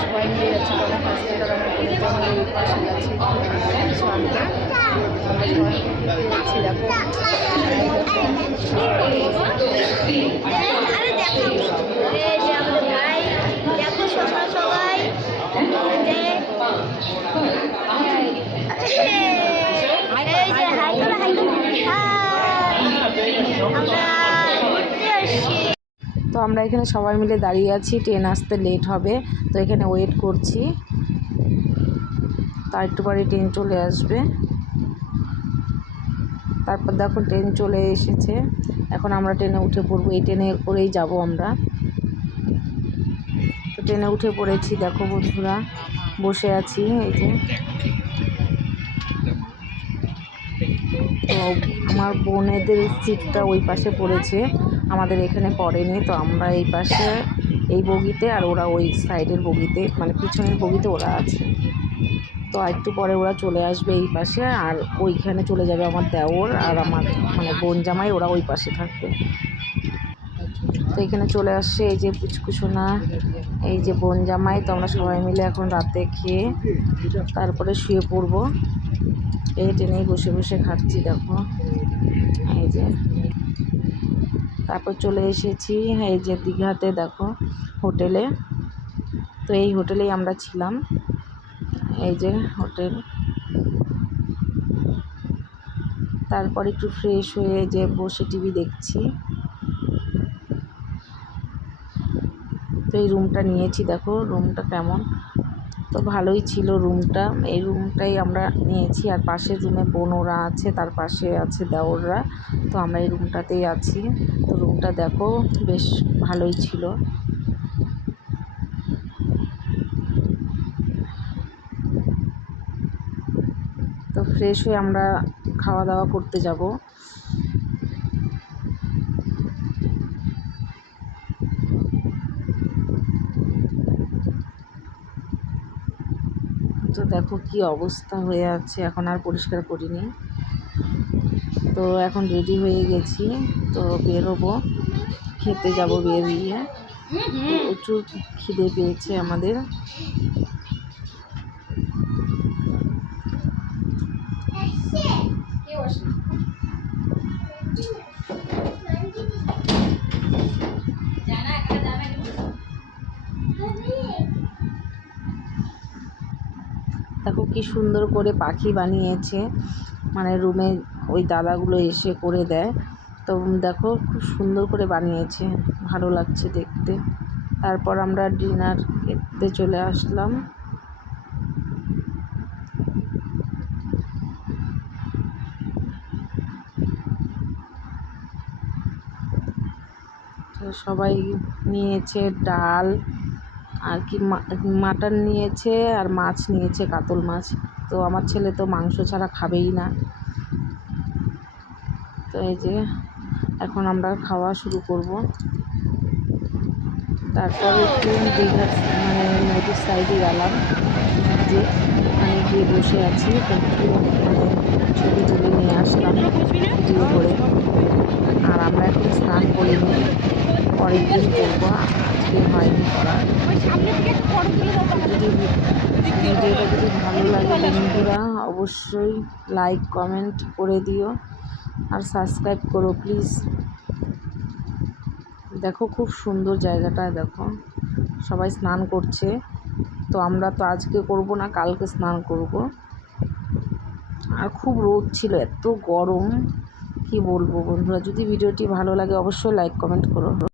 সবাই মিলে তারা হাসতে তারা আমার সবাই যাচ্ছি দেখো আরে দেখো তো আমরা এখানে সবাই মিলে দাঁড়িয়ে আছি, ট্রেন আসতে লেট হবে, তো এখানে ওয়েট করছি। তার একটু পরে ট্রেন চলে আসবে। তারপর দেখো ট্রেন চলে এসেছে। এখন আমরা ট্রেনে উঠে পড়ব। এই ট্রেনে করেই যাব আমরা। তো ট্রেনে উঠে পড়েছি, দেখো বন্ধুরা। বসে আছি, এই যে। তো আমার বোনেদের সিটটা ওই পাশে পড়েছে। আমাদের এখানে পড়েনি, তো আমরা এই পাশে, এই বগিতে আর ওরা ওই সাইডের বগিতে মানে পিছনের বগিতে ওরা আছে। তো একটু পরে ওরা চলে আসবে এই পাশে আর ওইখানে চলে যাবে আমার দেওর আর আমার মানে বোন জামাই, ওরা ওই পাশে থাকবে। তো এখানে চলে আসছে এই যে পুচকুসোনা এই যে বোন জামাই তো আমরা সবাই মিলে এখন রাতে খেয়ে তারপরে শুয়ে পড়ব। এই ট্রেনেই বসে বসে খাচ্ছি, দেখো। এই যে। তারপর চলে এসেছি, এই যে দীঘাতে, দেখো, হোটেলে। তো এই হোটেলেই আমরা ছিলাম। এই যে হোটেল। তারপর একটু ফ্রেশ হয়ে যে বসে টিভি দেখছি। তো এই রুমটা নিয়েছি, দেখো রুমটা কেমন। তো ভালোই ছিল রুমটা এই রুমটাই আমরা নিয়েছি, আর পাশের রুমে বোনরা আছে, তার পাশে আছে দেওররা। তো আমরা এই রুমটাতেই আছি। তো রুমটা দেখো, বেশ ভালোই ছিল। তো ফ্রেশ হয়ে আমরা খাওয়া দাওয়া করতে যাব। তো দেখো কি অবস্থা হয়ে আছে, এখন আর পরিষ্কার করিনি। তো এখন রেডি হয়ে গেছি, তো বেরোবো, খেতে যাব বেরিয়ে। প্রচুর খিদে পেয়েছে আমাদের। কি সুন্দর করে পাখি বানিয়েছে। মানে রুমে ওই দাদাগুলো এসে করে দেয়। তো দেখো খুব সুন্দর করে বানিয়েছে। ভালো লাগছে দেখতে। তারপর আমরা ডিনার খেতে চলে আসলাম। সবাই নিয়েছে ডাল। আর কি মাটন নিয়েছে আর মাছ নিয়েছে, কাতল মাছ। তো আমার ছেলে তো মাংস ছাড়া খাবেই না। তো এই যে এখন আমরা খাওয়া শুরু করব। তারপর একটু দীঘার মানে নদীর সাইডে গেলাম। যে ওখানে গিয়ে বসে আছি। একটু ছবি তুলে নিয়ে আসলাম ভিডিও করে। আর আমরা এখন স্নান করিনি। পরের দিন করব। আজকে হয়নি করা ভিডিওটা যদি ভালো লাগে বন্ধুরা অবশ্যই লাইক কমেন্ট করে দিও আর সাবস্ক্রাইব করো প্লিজ দেখো খুব সুন্দর জায়গাটা দেখো সবাই স্নান করছে। তো আমরা তো আজকে করব না কালকে স্নান করব। আর খুব রোদ ছিল এত গরম কি বলব বন্ধুরা? যদি ভিডিওটি ভালো লাগে অবশ্যই লাইক কমেন্ট করো।